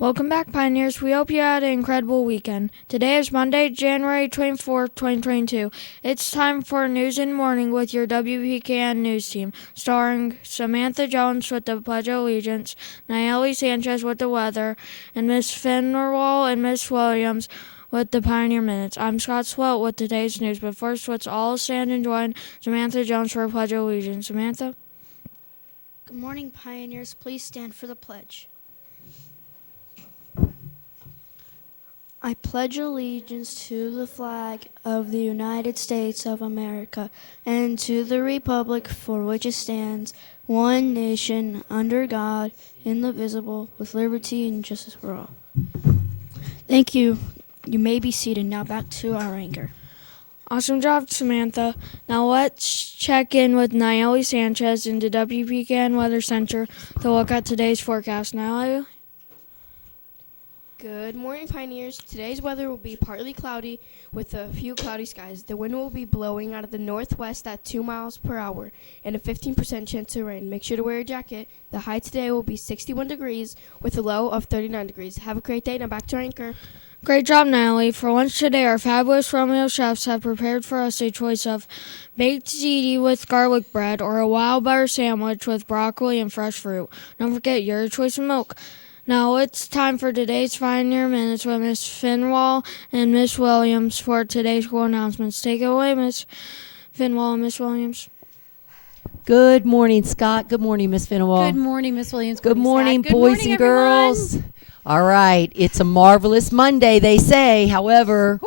Welcome back, Pioneers. We hope you had an incredible weekend. Today is Monday, January 24th, 2022. It's time for News in the Morning with your WPKN news team, starring Samantha Jones with the Pledge of Allegiance, Nayeli Sanchez with the weather, and Miss Finnerwall and Miss Williams with the Pioneer Minutes. I'm Scott Swelt with today's news, but first let's all stand and join Samantha Jones for a Pledge of Allegiance. Samantha? Good morning, Pioneers. Please stand for the pledge. I pledge allegiance to the flag of the United States of America and to the republic for which it stands, one nation, under God, indivisible, with liberty and justice for all. Thank you. You may be seated. Now back to our anchor. Awesome job, Samantha. Now let's check in with Nayeli Sanchez in the WPKN Weather Center to look at today's forecast. Nayeli? Good morning, Pioneers. Today's weather will be partly cloudy with a few cloudy skies. The wind will be blowing out of the northwest at 2 miles per hour and a 15% chance of rain. Make sure to wear a jacket. The high today will be 61 degrees with a low of 39 degrees. Have a great day. Now back to our anchor. Great job, Natalie. For lunch today, our fabulous Romeo chefs have prepared for us a choice of baked ziti with garlic bread or a wild butter sandwich with broccoli and fresh fruit. Don't forget your choice of milk. Now it's time for today's Pioneer Minutes with Miss Finwall and Miss Williams for today's school announcements. Take it away, Miss Finwall and Miss Williams. Good morning, Scott. Good morning, Miss Finwall. Good morning, Miss Williams. Good morning, Good boys morning, and girls. everyone. All right, it's a marvelous Monday, they say. However,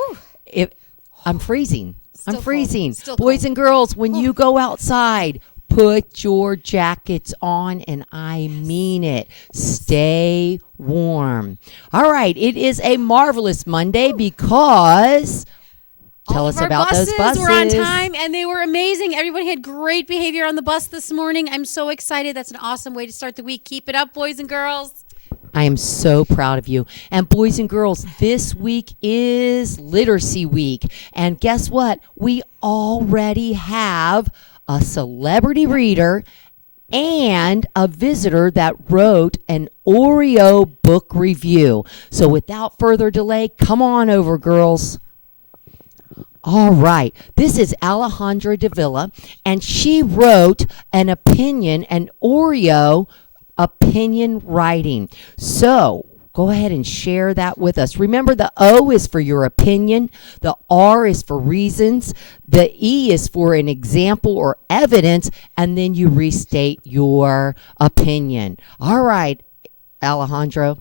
I'm freezing. Still I'm freezing. cold. Still Boys cold. and girls, when you go outside, put your jackets on, and I mean it. Stay warm. All right, it is a marvelous Monday because tell us about those buses. Were on time, and they were amazing. Everybody had great behavior on the bus this morning. I'm so excited. That's an awesome way to start the week. Keep it up, boys and girls. I am so proud of you. And boys and girls, this week is Literacy Week. And guess what? We already have a celebrity reader and a visitor that wrote an Oreo book review. So without further delay, come on over, girls. All right, this is Alejandra Davila, and she wrote an Oreo opinion writing. So go ahead and share that with us. Remember, the O is for your opinion, the R is for reasons, the E is for an example or evidence, and then you restate your opinion. All right, Alejandro.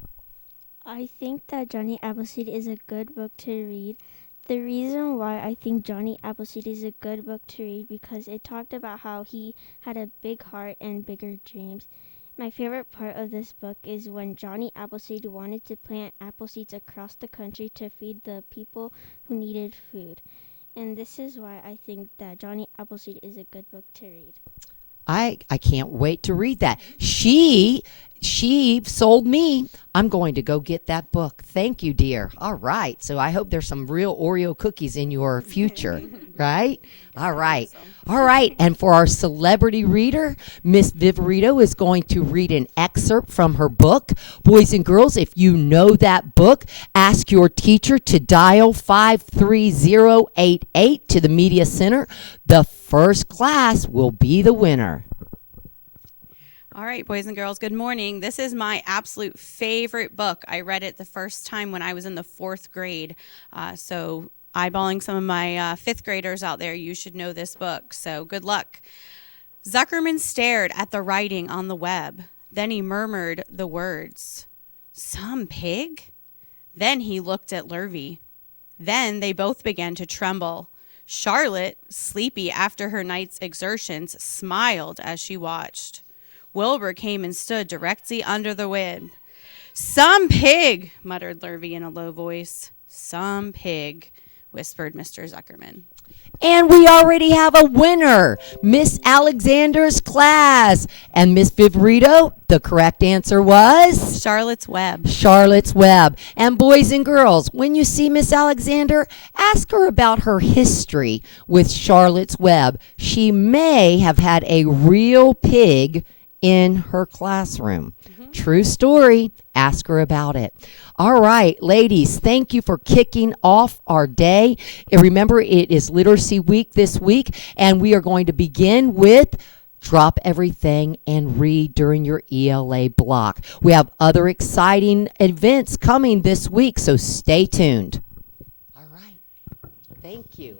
I think that Johnny Appleseed is a good book to read. The reason why I think Johnny Appleseed is a good book to read because it talked about how he had a big heart and bigger dreams. My favorite part of this book is when Johnny Appleseed wanted to plant apple seeds across the country to feed the people who needed food. And this is why I think that Johnny Appleseed is a good book to read. I can't wait to read that. She sold me. I'm going to go get that book. Thank you, dear. All right. So I hope there's some real Oreo cookies in your future, right? All right. All right. And for our celebrity reader, Miss Viverito is going to read an excerpt from her book. Boys and girls, if you know that book, ask your teacher to dial 53088 to the Media Center. The first class will be the winner. All right, boys and girls, good morning. This is my absolute favorite book. I read it the first time when I was in the 4th grade. So eyeballing some of my 5th graders out there, you should know this book. So good luck. Zuckerman stared at the writing on the web. Then he murmured the words, "Some pig?" Then he looked at Lurvy. Then they both began to tremble. Charlotte, sleepy after her night's exertions, smiled as she watched. Wilbur came and stood directly under the web. "Some pig," muttered Lurvy in a low voice. "Some pig," whispered Mr. Zuckerman. And we already have a winner, Miss Alexander's class. And Miss Viverito, the correct answer was? Charlotte's Web. Charlotte's Web. And boys and girls, when you see Miss Alexander, ask her about her history with Charlotte's Web. She may have had a real pig in her classroom. True story. Ask her about it. All right, ladies, thank you for kicking off our day. And remember, it is Literacy Week this week, and we are going to begin with drop everything and read during your ELA block. We have other exciting events coming this week, so stay tuned. All right. Thank you.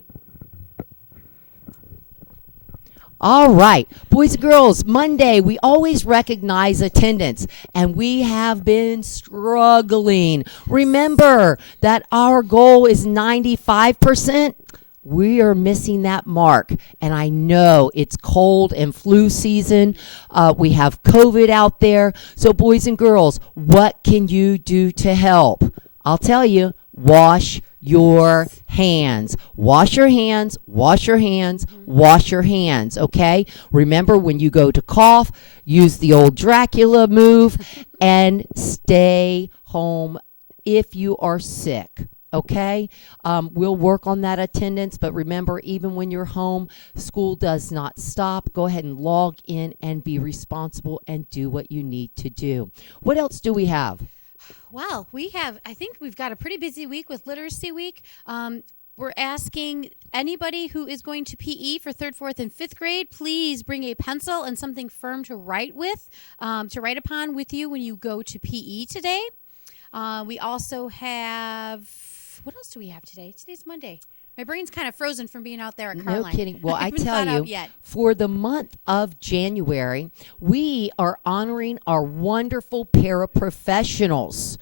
All right, boys and girls, Monday, we always recognize attendance, and we have been struggling. Remember that our goal is 95%. We are missing that mark, and I know it's cold and flu season. We have COVID out there. So, boys and girls, what can you do to help? I'll tell you, wash your hands. Wash your hands, wash your hands, wash your hands, okay? Remember, when you go to cough, use the old Dracula move and stay home if you are sick. Okay, we'll work on that attendance, but remember, even when you're home, school does not stop. Go ahead and log in and be responsible and do what you need to do. What else do we have? Well, I think we've got a pretty busy week with Literacy Week. We're asking anybody who is going to PE for 3rd, 4th, and 5th grade, please bring a pencil and something firm to write with, to write upon with you when you go to PE today. We also have, what else do we have today? Today's Monday. My brain's kind of frozen from being out there at Carline. No kidding. Well, I haven't tell thought out you, yet. for the month of January, we are honoring our wonderful paraprofessionals.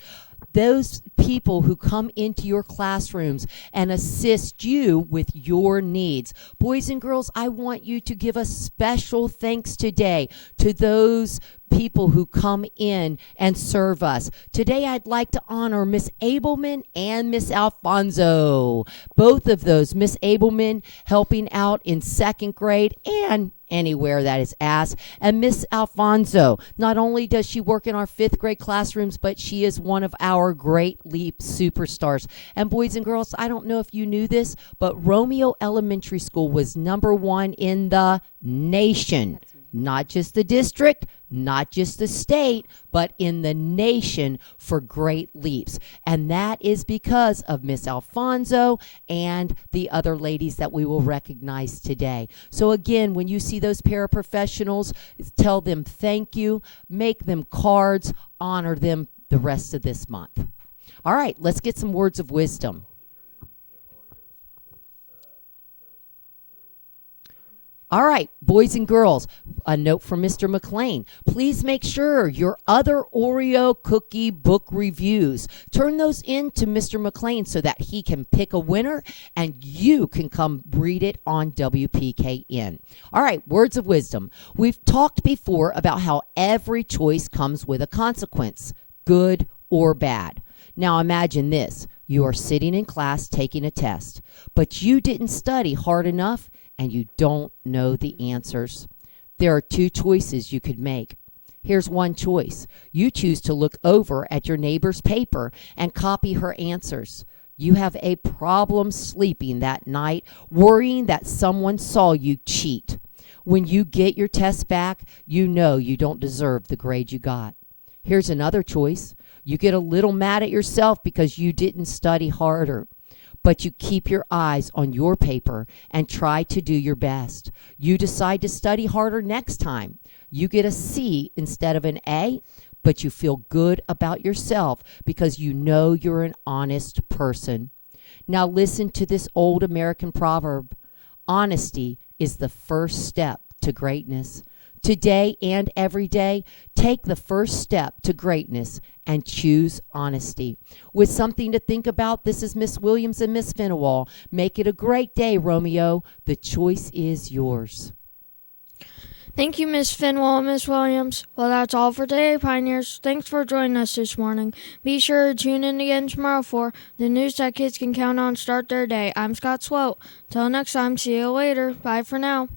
Those people who come into your classrooms and assist you with your needs. Boys and girls, I want you to give a special thanks today to those people who come in and serve us. Today, I'd like to honor Miss Abelman and Miss Alfonso. Both of those, Miss Abelman helping out in 2nd grade and anywhere that is asked. And Miss Alfonso, not only does she work in our 5th grade classrooms, but she is one of our Great Leap superstars. And boys and girls, I don't know if you knew this, but Romeo Elementary School was #1 in the nation. Not just the district, not just the state, but in the nation for Great Leaps. And that is because of Miss Alfonso and the other ladies that we will recognize today. So again, when you see those paraprofessionals, tell them thank you, make them cards, honor them the rest of this month. All right, let's get some words of wisdom. All right, boys and girls, a note from Mr. McLean. Please make sure your other Oreo cookie book reviews, turn those in to Mr. McLean so that he can pick a winner and you can come read it on WPKN. All right, words of wisdom. We've talked before about how every choice comes with a consequence, good or bad. Now imagine this. You are sitting in class taking a test, but you didn't study hard enough and you don't know the answers. There are 2 choices you could make. Here's one choice. You choose to look over at your neighbor's paper and copy her answers. You have a problem sleeping that night, worrying that someone saw you cheat. When you get your test back, you know you don't deserve the grade you got. Here's another choice. You get a little mad at yourself because you didn't study harder. But you keep your eyes on your paper and try to do your best. You decide to study harder next time. You get a C instead of an A, but you feel good about yourself because you know you're an honest person. Now listen to this old American proverb. Honesty is the first step to greatness. Today and every day, take the first step to greatness and choose honesty. With something to think about, this is Miss Williams and Miss Finawall. Make it a great day, Romeo. The choice is yours. Thank you, Miss Finwell and Miss Williams. Well, that's all for today, Pioneers. Thanks for joining us this morning. Be sure to tune in again tomorrow for the news that kids can count on to start their day. I'm Scott Swope. Till next time, see you later. Bye for now.